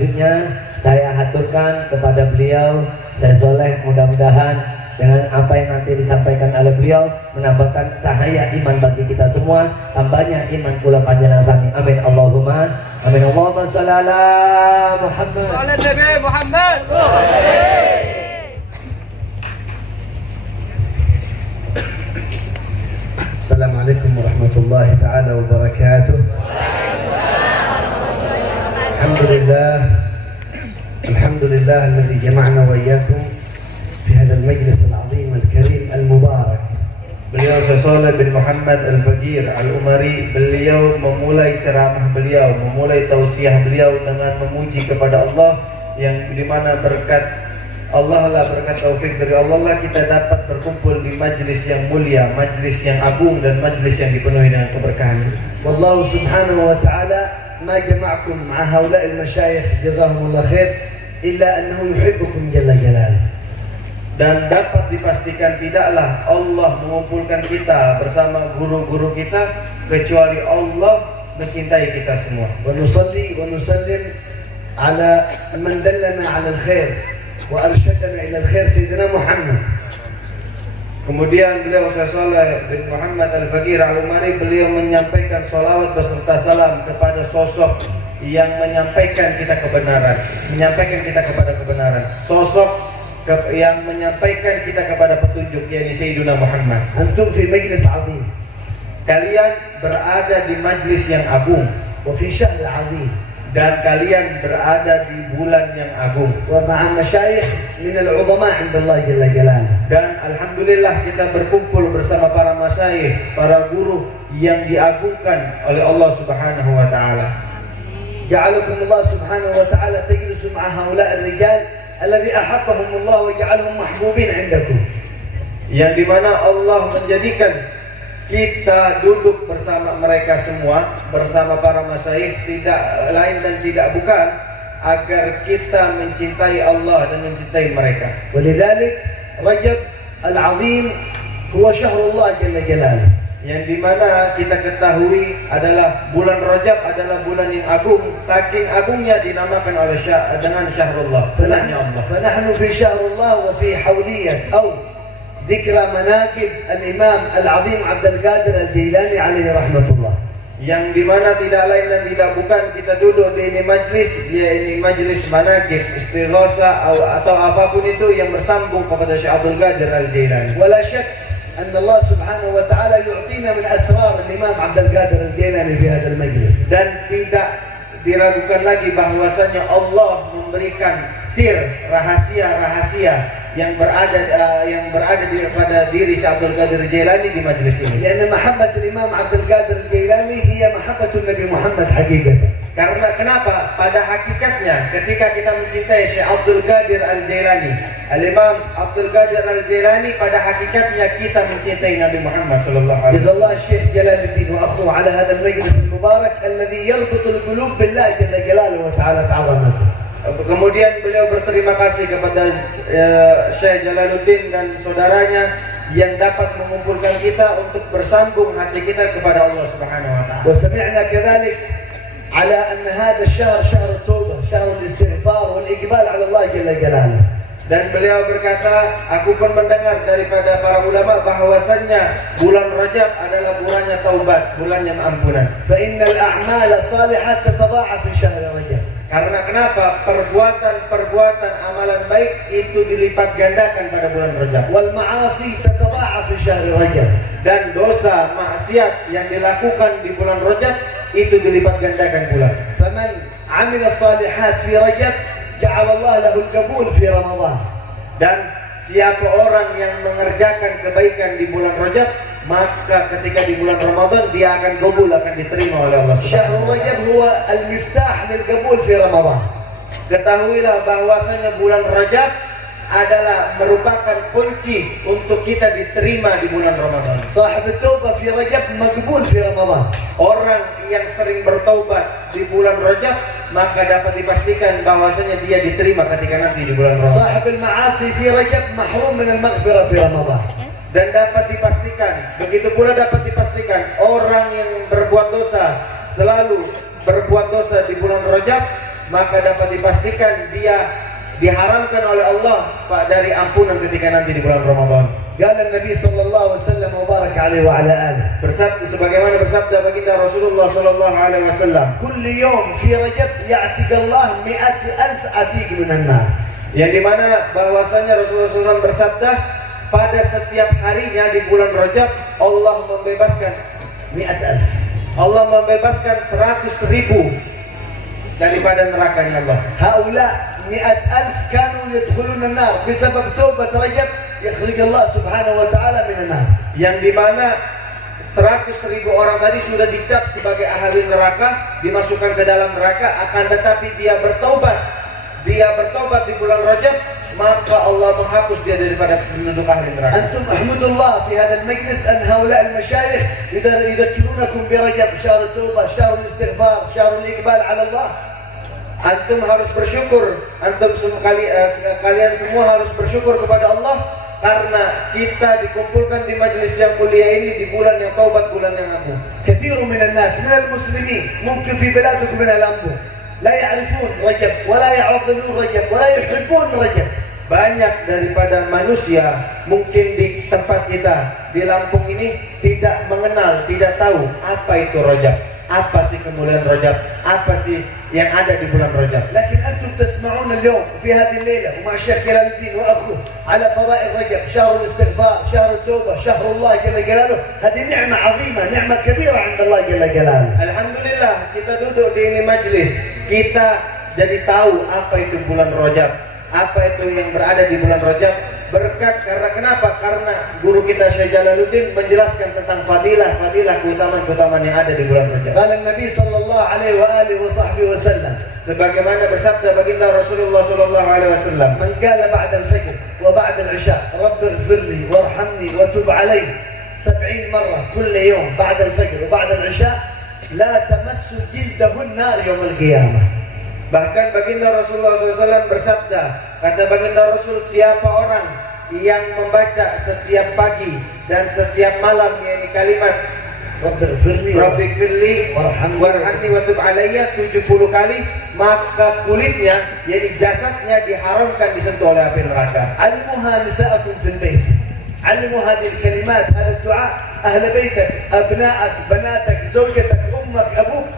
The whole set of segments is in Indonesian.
selanjutnya saya haturkan kepada beliau Syekh Soleh, mudah-mudahan dengan apa yang nanti disampaikan oleh beliau menambahkan cahaya iman bagi kita semua, tambahnya iman kula panjenengan sami. Amin Allahumma amin. Allahumma shalli ala Muhammad wa ala Nabi Muhammad. Assalamualaikum warahmatullahi taala wabarakatuh. Alhamdulillah alladhi jama'na wa iyyakum fi hadha al-majlis al-'azim al-karim al-mubarak. Beliau Syekh Shaleh bin Muhammad Al-Faqir Al-Umari, beliau memulai ceramah beliau, memulai tausiah beliau dengan memuji kepada Allah, yang dimana berkat Allah lah, berkat taufik dari Allah lah kita dapat berkumpul di majlis yang mulia, majlis yang agung dan majlis yang dipenuhi dengan keberkahan. Wallahu subhanahu wa ta'ala ma jama'akum ma'a haula'i al-masyayikh jazahumullah khair illa annahu yuhibbukum jalla jalaluh. Dan dapat dipastikan tidaklah Allah mengumpulkan kita bersama guru-guru kita kecuali Allah mencintai kita semua. Wa nusalli wa nusallim ala man dallana ala al-khair wa arsyadana ila al-khair sayyidina Muhammad. Kemudian beliau Syekh Shaleh bin Muhammad Al-Faqir Al-Umari, beliau menyampaikan sholawat beserta salam kepada sosok yang menyampaikan kita kebenaran, menyampaikan kita kepada kebenaran, sosok yang menyampaikan kita kepada petunjuk, yakni Sayyidina Muhammad. Antum fi majlis 'azim. Kalian berada di majlis yang agung, wa fi syahr 'azim, dan kalian berada di bulan yang agung, wa ma'a masyayikh min al-'udhama 'inda Allah jalla jalaluh. Dan alhamdulillah kita berkumpul bersama para masyayikh, para guru yang diagungkan oleh Allah Subhanahu wa taala. Ja'alakum Allah Subhanahu wa ta'ala tajlisu ma'a haula'i ar-rijal alladhi ahabbahum Allah wa ja'alahum mahbubin 'indakum. Yang dimana Allah menjadikan kita duduk bersama mereka semua, bersama para masyayikh, tidak lain dan tidak bukan agar kita mencintai Allah dan mencintai mereka. Walidzalik Rajab al-'azim huwa syahrullah jalla jalaluh. Yang dimana kita ketahui adalah bulan Rajab adalah bulan yang agung, saking agungnya dinamakan oleh dengan syahrullah, bulannya Allah. Fanahnu fi syahrullah wa fi hawliyah atau dhikra manaqib al-imam al-'azim Abdul Qadir al-Jilani alaihi rahmatullah. Yang dimana tidak lain dan tidak bukan kita duduk di ini majlis, ini majlis manaqib, istighosa atau apapun itu yang bersambung kepada Syekh Abdul Qadir al-Jilani. Wala syak أن الله سبحانه وتعالى يعطينا من أسرار الإمام عبد القادر الجيلاني في هذا المجلس. Dan tidak diragukan lagi bahwasanya Allah memberikan sir, rahasia-rahasia yang berada pada diri Syekh Abdul Qadir Jilani di majlis ini. لأن محبة الإمام عبد القادر الجيلاني هي محبة النبي محمد حقيقة. Karena kenapa? Pada hakikatnya ketika kita mencintai Syekh Abdul Qadir Al-Jailani, Al-Imam Abdul Qadir Al-Jailani, pada hakikatnya kita mencintai Nabi Muhammad sallallahu alaihi wasallam. Jazallahu Syekh Jalaluddin wa akhuhu ala hadha al-majlis al-mubarak alladhi yarbutu al-qulub billah jalla jalaluhu wa ta'ala ta'azamatuh. Kemudian beliau berterima kasih kepada Syekh Jalaluddin dan saudaranya yang dapat mengumpulkan kita untuk bersambung hati kita kepada Allah Subhanahu wa taala. Wa sami'na kadzalik على أن هذا الشهر شهر التوبة، شهر الاستغفار والإقبال على الله جل جلاله. Dan beliau berkata, aku pun mendengar daripada para ulama bahwasannya bulan Rajab adalah bulannya taubat, bulannya ampunan. فإن الأعمال الصالحة تتضاعف في شهر رجب. Karena kenapa? Perbuatan amalan baik itu dilipat gandakan pada bulan Rajab. والمعاصي تتضاعف في شهر رجب. Dan dosa maksiat yang dilakukan di bulan Rajab itu dilipat gandakan pula. فمن عمل الصالحات في رجب جعل الله له القبول في رمضان. Dan siapa orang yang mengerjakan kebaikan di bulan Rajab, maka ketika di bulan Ramadan dia akan qabul, akan diterima oleh Allah شهر Subhanahu wa رجب taala. هو المفتاح للقبول في رمضان. Ketahuilah bahwasanya bulan Rajab adalah merupakan kunci untuk kita diterima di bulan Ramadan. صاحب التوبة في رجب مقبول في رمضان. Orang yang sering bertaubat di bulan Rajab, maka dapat dipastikan bahwasanya dia diterima ketika nanti di bulan Ramadan. صاحب المعاصي في رجب محروم من المغفرة في رمضان. Dan dapat dipastikan, begitu pula dapat dipastikan orang yang berbuat dosa, selalu berbuat dosa di bulan Rajab, maka dapat dipastikan dia diharamkan oleh Allah Pak dari ampunan ketika nanti di bulan Ramadan. قال النبي صلى الله عليه وسلم وبارك عليه وعلى آله Bersabda sebagaimana bersabda baginda Rasulullah sallallahu alaihi wasallam, كل يوم في رجب يعتق الله 100,000 عتيق من النار. yang dimana bahwasanya Rasulullah SAW bersabda pada setiap harinya di bulan Rajab Allah membebaskan 100,000. Allah membebaskan 100.000 daripada nerakanya Allah. هؤلاء 100,000 كانوا يدخلون النار بسبب توبة رجب يخرج الله سبحانه وتعالى من النار. Yang dimana 100.000 orang tadi sudah dicap sebagai ahli neraka, dimasukkan ke dalam neraka, akan tetapi dia bertobat di bulan Rajab, maka Allah menghapus dia daripada penduduk ahli neraka. أنتم احمدوا الله في هذا المجلس أن هؤلاء المشايخ يذكرونكم برجب، شهر التوبة، شهر الاستغفار، شهر الإقبال على الله. Antum harus bersyukur, kalian semua harus bersyukur kepada Allah karena kita dikumpulkan di majelis yang mulia ini di bulan yang taubat, bulan yang agung. كثير من الناس من المسلمين ممكن في بلادكم من الأنبو لا يعرفون رجب ولا يعظمون رجب ولا يحبون رجب. Banyak daripada manusia mungkin di tempat kita di Lampung ini tidak mengenal, tidak tahu apa itu Rajab, apa sih kemuliaan Rajab, apa sih yang ada di bulan Rajab. لكن أنتم تسمعون اليوم في هذه الليلة ومع الشيخ جلال الدين وأخوه على فضائل رجب، شهر الاستغفار، شهر التوبة، شهر الله جل جلاله. هذه نعمة عظيمة، نعمة كبيرة عند الله جل جلاله. Alhamdulillah kita duduk di ini majelis, kita jadi tahu apa itu bulan Rajab, apa itu yang berada di bulan Rajab. Berkat karena kenapa? Karena guru kita Syekh Jalaluddin menjelaskan tentang fadilah, keutamaan yang ada di bulan Rajab. قال النبي صلى الله عليه وآله وصحبه وسلم Sebagaimana bersabda baginda Rasulullah sallallahu alaihi wasallam, من قال بعد الفجر وبعد العشاء رب اغفر لي وارحمني وتب علي 70 مرة كل يوم بعد الفجر وبعد العشاء لا تمس جلده النار يوم القيامة. bahkan baginda Rasulullah SAW bersabda, kata baginda Rasul, siapa orang yang membaca setiap pagi dan setiap malam yakni kalimat رب اغفر لي Rabbi firli warhamni wa tub alayya 70 kali, maka kulitnya yakni jasadnya diharamkan disentuh oleh api neraka. علموها نساءكم في البيت، علموا هذه الكلمات، هذا الدعاء أهل بيتك، أبنائك، بناتك، زوجتك، أمك، أبوك.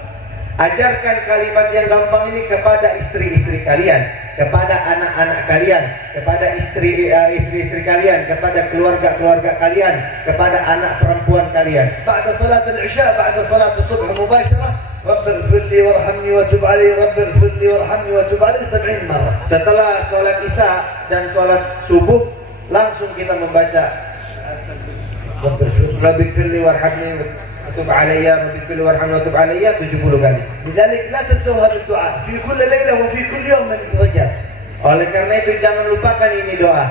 Ajarkan kalimat yang gampang ini kepada istri-istri kalian, kepada anak-anak kalian, kepada istri-istri kalian, kepada keluarga-keluarga kalian, kepada anak perempuan kalian. بعد صلاة العشاء بعد صلاة الصبح مباشرة رب اغفر لي وارحمني وتب علي، رب اغفر لي وارحمني وتب علي 70 مرة. Setelah sholat isya dan sholat subuh, langsung kita membaca Rabbi firli warhamni wa tub alayya, Rabbi firli warhamni wa tub alayya 70 kali. لذلك لا تنسوا هذا الدعاء في كل ليلة وفي كل يوم من رجب. Oleh karena itu jangan lupakan ini doa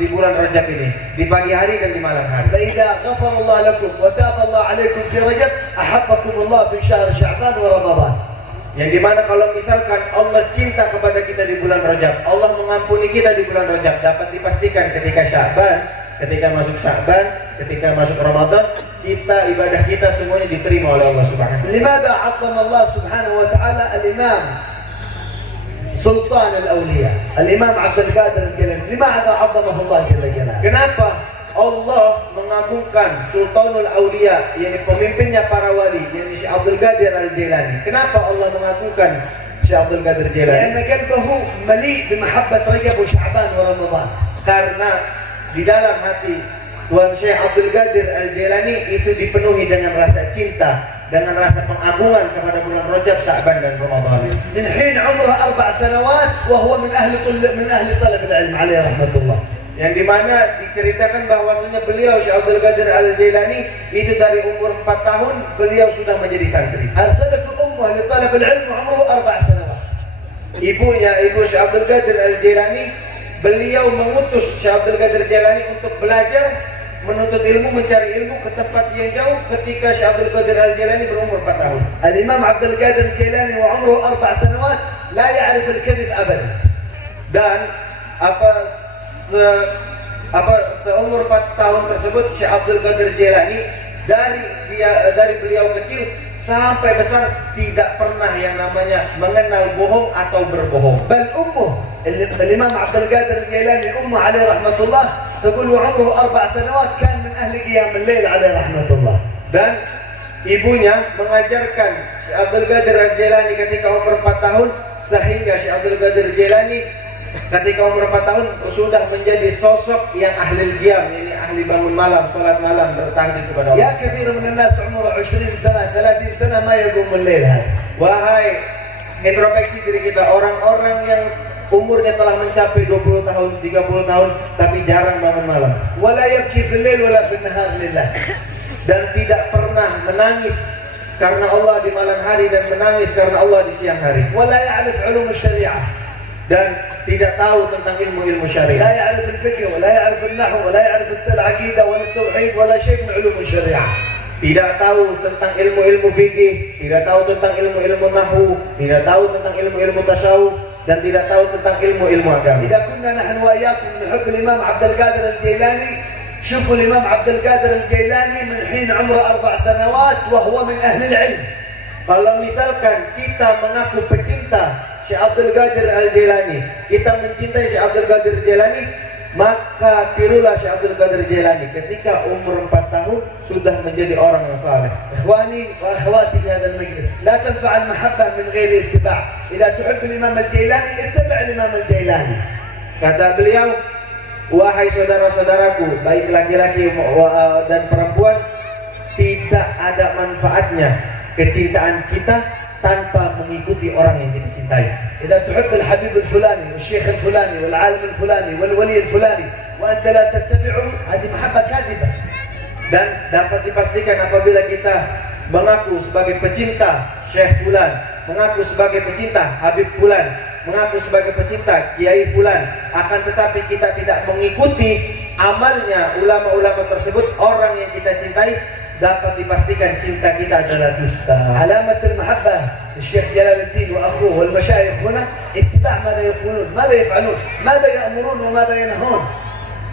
di bulan Rajab ini, di pagi hari dan di malam hari. فإذا غفر الله لكم وتاب الله عليكم في رجب أحبكم الله في شهر شعبان ورمضان. Yang dimana kalau misalkan Allah cinta kepada kita di bulan Rajab, Allah mengampuni kita di bulan Rajab, dapat dipastikan ketika Sya'ban, ketika masuk Sya'ban, ketika masuk Ramadan, ibadah kita semuanya diterima oleh Allah Subhanahu wa taala. لماذا عظم الله سبحانه وتعالى الإمام سلطان الأولياء الإمام عبد القادر الجيلاني؟ لماذا عظمه الله جل جلاله؟ Kenapa Allah mengagungkan Sultanul Aulia, yakni pemimpinnya para wali, yakni Syekh Abdul Qadir Al-Jailani? Kenapa Allah mengagungkan Syekh Abdul Qadir لأن Jailani? قلبه مليء بمحبة رجب وشعبان ورمضان. Karena di dalam hati Tuan Syekh Abdul Qadir Al-Jailani itu dipenuhi dengan rasa cinta, dengan rasa pengagungan kepada bulan Rajab, Sya'ban dan Ramadan. من حين عمره 4 سنوات وهو من أهل طلب العلم عليه رحمة الله. Yang dimana diceritakan bahwasanya beliau Syekh Abdul Qadir Al-Jailani itu dari umur 4 tahun beliau sudah menjadi santri. أرسلته أمه لطلب العلم وعمره 4 سنوات. Ibu Syekh Abdul Qadir Al-Jailani, beliau mengutus Syekh Abdul Qadir Jailani untuk belajar, menuntut ilmu, mencari ilmu ke tempat yang jauh ketika Syekh Abdul Qadir Al-Jailani berumur 4 tahun. الإمام عبد القادر الجيلاني وعمره 4 سنوات لا يعرف الكذب أبدا. Dan seumur 4 tahun tersebut Syekh Abdul Qadir Jailani dari beliau kecil sampai besar tidak pernah yang namanya mengenal bohong atau berbohong. بل أمه الإمام عبد القادر الجيلاني أمه عليه رحمة الله تقول وعمره 4 سنوات كان من أهل قيام الليل عليه رحمة الله. Dan ibunya mengajarkan Syekh Abdul Qadir Al-Jailani ketika umur 4 tahun, sehingga Syekh Abdul Qadir Al-Jailani ketika umur 4 tahun sudah menjadi sosok yang ahli qiyam, ini ahli bangun malam, salat malam, bertahajud kepada Allah. يا كثير من الناس عمره 20 سنة 30 سنة ما يقوم الليل هذا. Wahai introspeksi diri kita, orang-orang yang umurnya telah mencapai 20 tahun, 30 tahun tapi jarang bangun malam ولا يبكي في الليل ولا في النهار لله. dan tidak pernah menangis karena Allah di malam hari dan menangis karena Allah di siang hari, ولا يعرف علوم الشريعة. dan tidak tahu tentang ilmu-ilmu لا syariat, يعرف الفقه ولا يعرف النحو ولا يعرف العقيدة ولا التوحيد ولا شيء من علوم الشريعة. tidak tahu tentang ilmu-ilmu fikih, tidak tahu tentang ilmu-ilmu nahwu, tidak tahu tentang ilmu-ilmu tasawuf, dan tidak tahu tentang ilmu-ilmu agama. إذا كنا نحن وإياكم نحب الإمام عبد القادر الجيلاني، شوفوا الإمام عبد القادر الجيلاني من حين عمره 4 سنوات وهو من أهل العلم. Kalau misalkan kita mengaku pecinta Syekh Abdul Qadir Al-Jailani, kita mencintai Syekh Abdul Qadir Al-Jailani, maka tirulah Syekh Abdul Qadir Al-Jailani ketika umur 4 tahun sudah menjadi orang yang saleh. إخواني وأخواتي في هذا المجلس، لا تنفع المحبة من غير اتباع. إذا تحب الإمام الجيلاني اتبع الإمام الجيلاني. Kata beliau, wahai saudara-saudaraku, baik laki-laki dan perempuan, tidak ada manfaatnya kecintaan kita tanpa mengikuti orang yang kita cintai. إذا تحب الحبيب الفلاني والشيخ الفلاني والعالم الفلاني والولي الفلاني وأنت لا تتبعه، هذه محبة كاذبة. Dan dapat dipastikan apabila kita mengaku sebagai pecinta Syekh Fulan, mengaku sebagai pecinta Habib Fulan, mengaku sebagai pecinta Kiai Fulan, akan tetapi kita tidak mengikuti amalnya ulama-ulama tersebut, orang yang kita cintai, dapat dipastikan cinta kita adalah dusta. علامة المحبة الشيخ جلال الدين وأخوه والمشايخ هنا اتباع ماذا يقولون، ماذا يفعلون، ماذا يأمرون وماذا ينهون.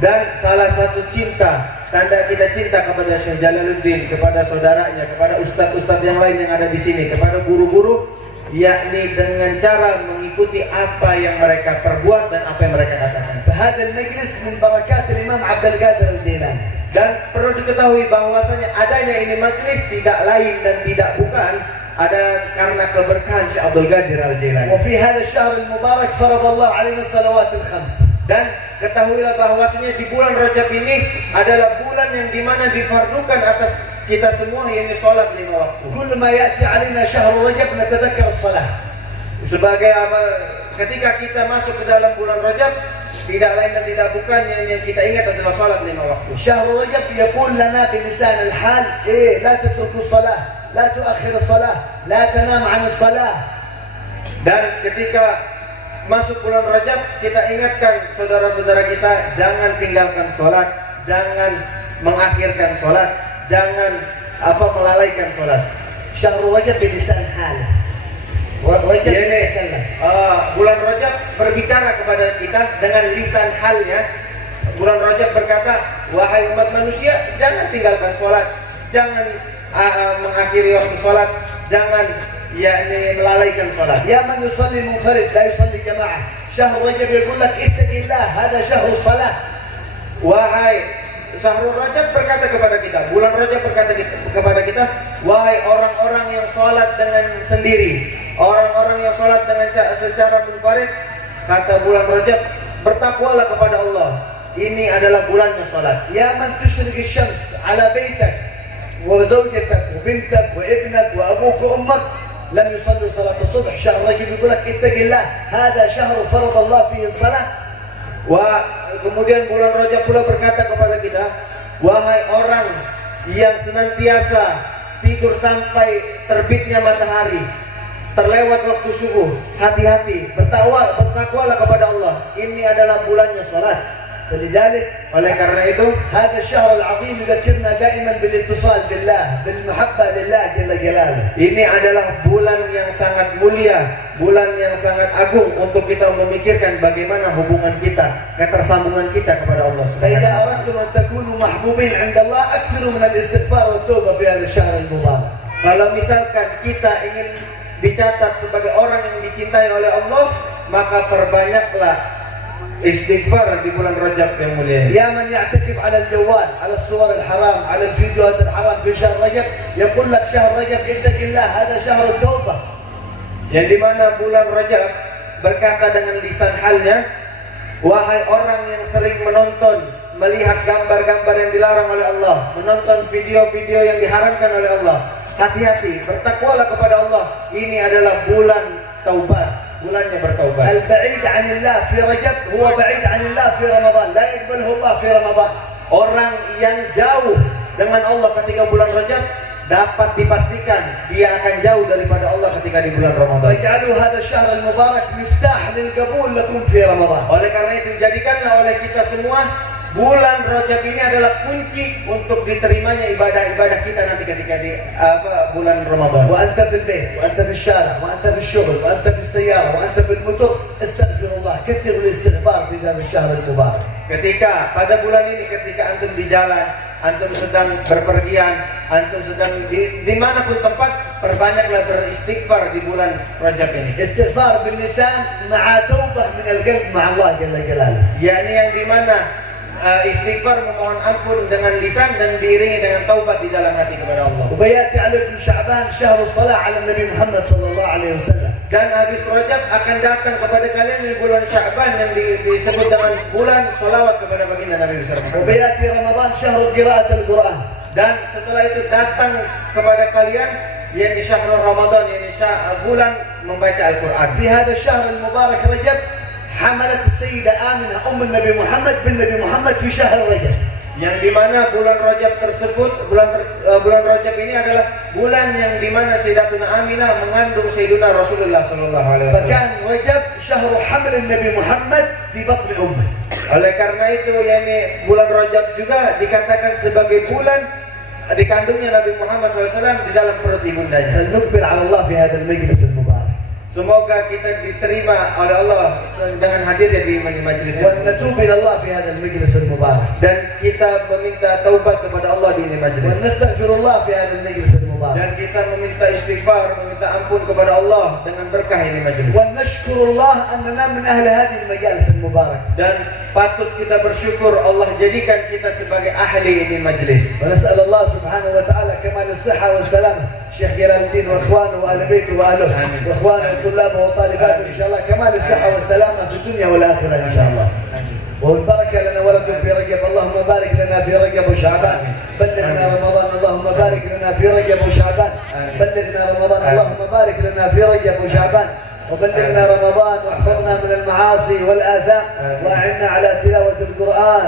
Dan salah satu cinta, tanda kita cinta kepada Syekh Jalaluddin, kepada saudaranya, kepada ustadz-ustadz yang lain yang ada di sini, kepada guru-guru, yakni dengan cara mengikuti apa yang mereka perbuat dan apa yang mereka katakan. فهذا المجلس من بركات الإمام عبد القادر الجيلاني. Dan perlu diketahui bahwasanya adanya ini majelis tidak lain dan tidak bukan ada karena keberkahan Syekh Abdul Qadir Al-Jailani. وفي هذا الشهر المبارك فرض الله علينا الصلوات الخمس. Dan ketahuilah bahwasanya di bulan Rajab ini adalah bulan yang dimana difardukan atas kita semua yakni sholat 5 waktu. كل ما يأتي علينا شهر رجب نتذكر الصلاة. Sebagai apa, ketika kita masuk ke dalam bulan Rajab, tidak lain dan tidak bukan yang kita ingat adalah sholat 5 waktu. شهر رجب يقول لنا بلسان الحال لا تتركوا الصلاة، لا تؤخر الصلاة، لا تنام عن الصلاة. Dan ketika masuk bulan Rajab, kita ingatkan saudara-saudara kita, jangan tinggalkan sholat, jangan mengakhirkan sholat, jangan melalaikan sholat. شهر رجب بلسان حال. رجب يتكلم. Bulan Rajab berbicara kepada kita dengan lisan halnya. Bulan Rajab berkata, wahai umat manusia, jangan tinggalkan sholat, jangan mengakhiri waktu sholat, jangan yakni melalaikan sholat. يا من يصلي منفرد لا يصلي جماعة، شهر رجب يقول لك اتق الله، هذا شهر الصلاة. Wahai Syahrul Rajab berkata kepada kita, bulan Rajab berkata kepada kita, wahai orang-orang yang sholat dengan sendiri, orang-orang yang sholat dengan secara munfarid, kata bulan Rajab, bertakwalah kepada Allah. Ini adalah bulannya sholat. يا من تشرق الشمس على بيتك وزوجتك وبنتك وابنك وأبوك وأمك لم يصلوا صلاة الصبح، شهر رجب يقول لك اتق الله، هذا شهر فرض الله فيه الصلاة. Kemudian bulan Rajab pula berkata kepada kita, wahai orang yang senantiasa tidur sampai terbitnya matahari, terlewat waktu subuh, hati-hati, bertakwalah kepada Allah. Ini adalah bulannya sholat. فلذلك Oleh karena itu, هذا الشهر العظيم يذكرنا دائما بالاتصال بالله، بالمحبة لله جل جلاله. ini adalah bulan yang sangat mulia, bulan yang sangat agung untuk kita memikirkan bagaimana hubungan kita, ketersambungan kita kepada Allah فإذا Subhanahu wa taala. أردتم أن تكونوا محبوبين عند الله أكثروا من الاستغفار والتوبة في هذا الشهر المبارك. Kalau misalkan kita ingin dicatat sebagai orang yang dicintai oleh Allah, maka perbanyaklah istighfar di bulan Rajab yang mulia. يا من يعتكف على الجوال على الصور الحرام على الفيديوهات الحرام في شهر رجب يقول لك شهر رجب اتق الله هذا شهر التوبة. Yang dimana bulan Rajab berkata dengan lisan halnya, wahai orang yang sering menonton, melihat gambar-gambar yang dilarang oleh Allah, menonton video-video yang diharamkan oleh Allah, hati-hati, bertakwalah kepada Allah. Ini adalah bulan taubat, bulannya bertaubat. البعيد عن الله في رجب هو بعيد عن الله في رمضان لا يقبله الله في رمضان. Orang yang jauh dengan Allah ketika bulan Rajab, dapat dipastikan dia akan jauh daripada Allah ketika di bulan Ramadan. فاجعلوا هذا الشهر المبارك مفتاح للقبول لكم في رمضان. Oleh karena itu, jadikanlah oleh kita semua bulan Rajab ini adalah kunci untuk diterimanya ibadah-ibadah kita nanti ketika di bulan Ramadan. وأنت في البيت وأنت في الشارع وأنت في الشغل وأنت في السيارة وأنت في المطر استغفر الله كثر الاستغفار في هذا الشهر المبارك. Ketika pada bulan ini, ketika antum di jalan, antum sedang berpergian, antum sedang dimanapun tempat, perbanyaklah beristighfar di bulan Rajab ini. استغفار باللسان مع توبة من القلب مع الله جل جلاله. yakni yang dimana istighfar memohon ampun dengan lisan dan diiringi dengan taubat di dalam hati kepada Allah. وبياتي عليكم شعبان شهر الصلاة على النبي محمد صلى الله عليه وسلم. Dan habis Rajab akan datang kepada kalian di bulan Sya'ban yang disebut dengan bulan sholawat kepada baginda Nabi besar Muhammad. وبياتي رمضان شهر قراءة القرآن. Dan setelah itu datang kepada kalian yang di syahrul Ramadan, yang di bulan membaca Al-Quran. في هذا الشهر المبارك رجب حملت السيدة آمنة أم النبي محمد بالنبي محمد في شهر رجب. Yang dimana bulan Rajab tersebut, bulan Rajab ini adalah bulan yang dimana Sayyidatuna Aminah mengandung Sayyiduna Rasulullah sallallahu alaihi wasallam. فكان رجب شهر حمل النبي محمد في بطن أمه. Oleh karena itu, yakni bulan Rajab juga dikatakan sebagai bulan dikandungnya Nabi Muhammad SAW di dalam perut ibundanya. فلنقبل على الله في هذا المجلس المبارك. Semoga kita diterima oleh Allah dengan hadirnya di majelis ini. ونتوب إلى الله في هذا المجلس المبارك. Dan kita meminta taubat kepada Allah di ini majelis. ونستغفر الله في هذا المجلس المبارك. Dan kita meminta istighfar, meminta ampun kepada Allah dengan berkah ini majelis. ونشكر الله أننا من أهل هذه المجالس المباركة. Dan patut kita bersyukur Allah jadikan kita sebagai ahli ini majelis. ونسأل الله سبحانه وتعالى كمال الصحة والسلامة الشيخ جلال الدين وإخوانه وأهل بيته وأهله وإخوانه وطلابه وطالباته إن شاء الله كمال الصحة والسلامة في الدنيا والآخرة إن شاء الله. والبركة لنا ولكم في رجب. اللهم بارك لنا في رجب وشعبان. بلغنا رمضان. اللهم بارك لنا في رجب وشعبان. بلغنا رمضان. اللهم بارك لنا في رجب وشعبان. وبلغنا رمضان واحفظنا من المعاصي والآثام وأعنا على تلاوة القرآن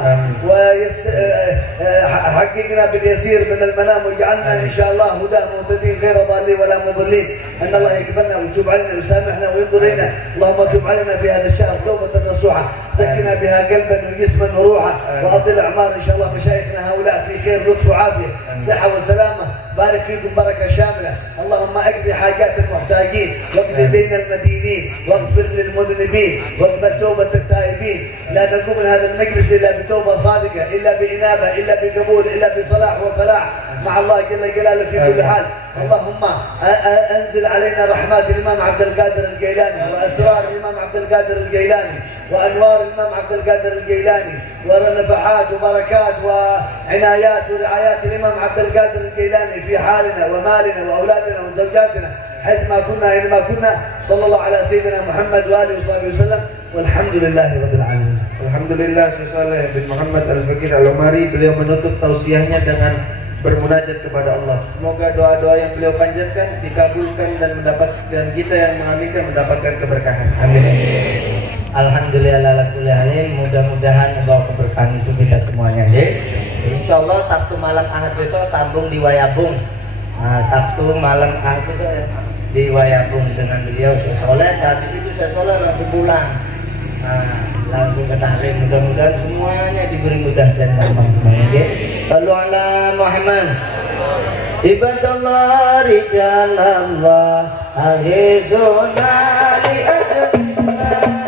وحققنا باليسير من المنام واجعلنا إن شاء الله هداه مهتدين غير ضالين ولا مضلين. أن الله يقبلنا ويتوب علينا ويسامحنا وينظر إلينا. اللهم تب علينا في هذا الشهر توبة نصوحة زكنا بها قلبا وجسما وروحا وأطل أعمال إن شاء الله مشايخنا هؤلاء في خير لطف وعافية صحة وسلامة. بارك فيكم بركة شاملة. اللهم اقضي حاجات المحتاجين واقضي دين المدينين واغفر للمذنبين واقبل توبة التائبين. لا نقوم من هذا المجلس إلا بتوبة صادقة إلا بإنابة إلا بقبول إلا بصلاح وفلاح مع الله جل جلاله في كل حال. اللهم أنزل علينا رحمات الإمام عبد القادر الجيلاني وأسرار الإمام عبد القادر الجيلاني وأنوار الإمام عبد القادر الجيلاني ونفحات وبركات وعنايات ورعايات الإمام عبد القادر الجيلاني في حالنا ومالنا وأولادنا وزوجاتنا حيث ما كنا أينما كنا. صلى الله على سيدنا محمد وآله وصحبه وسلم والحمد لله رب العالمين. Alhamdulillah, Syekh Saleh bin Muhammad Al-Fakir Al-Umari, beliau menutup tausiahnya dengan bermunajat kepada Allah. Semoga doa-doa yang beliau panjatkan dikabulkan dan kita yang mengaminkan mendapatkan keberkahan. Amin. Alhamdulillah, mudah-mudahan membawa keberkahan untuk kita semuanya. Insyaallah Sabtu malam Ahad besok sambung di Wayabung. Sabtu malam Ahad besok ya, di Wayabung dengan beliau Syekh Saleh. Habis itu Syekh Saleh langsung pulang. Langsung ke tahrim. Mudah-mudahan semuanya diberi mudah dan gampang semuanya. Sallu ala Muhammad. Ibadallah rijalallah aghizuna li ajrillah.